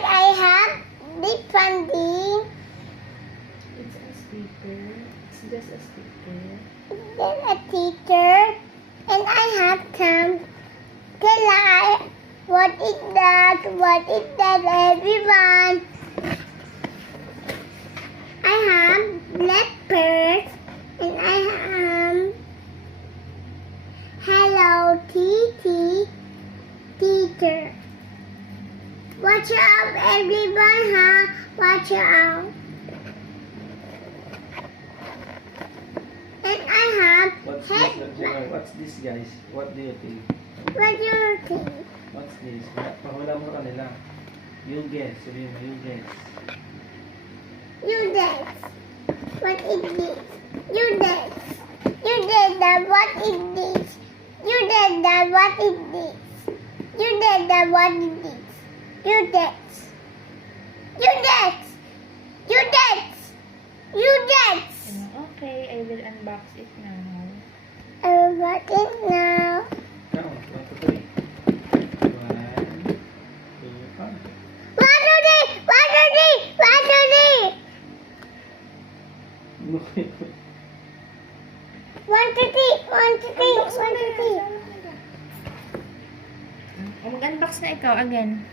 And I have different things. It's a sticker. It's just a sticker. Then a teacher. And I have some. Tell I what is that? What is that, everyone? I have leopards. And I have Hello Kitty teacher. Watch out, everyone, huh? Watch out. And I have What's head. this? What's this, guys? What do you think? What do you think? What's this? Pahula mo kanila. You guess. Sabihin mo, you guess. You guess. What is this? You guess. You guess that what is this? You guess that what is this? You guess that what is this? You guess. You guess. You guess. You guess. Okay, I will unbox it now. What is now? Count. 1, 2, 3. 1, 2, 5. What do they? What do they? What do they? 1, 2, 3. 1, 2, 3. 1, 2, 3. Mag-unbox na ikaw again.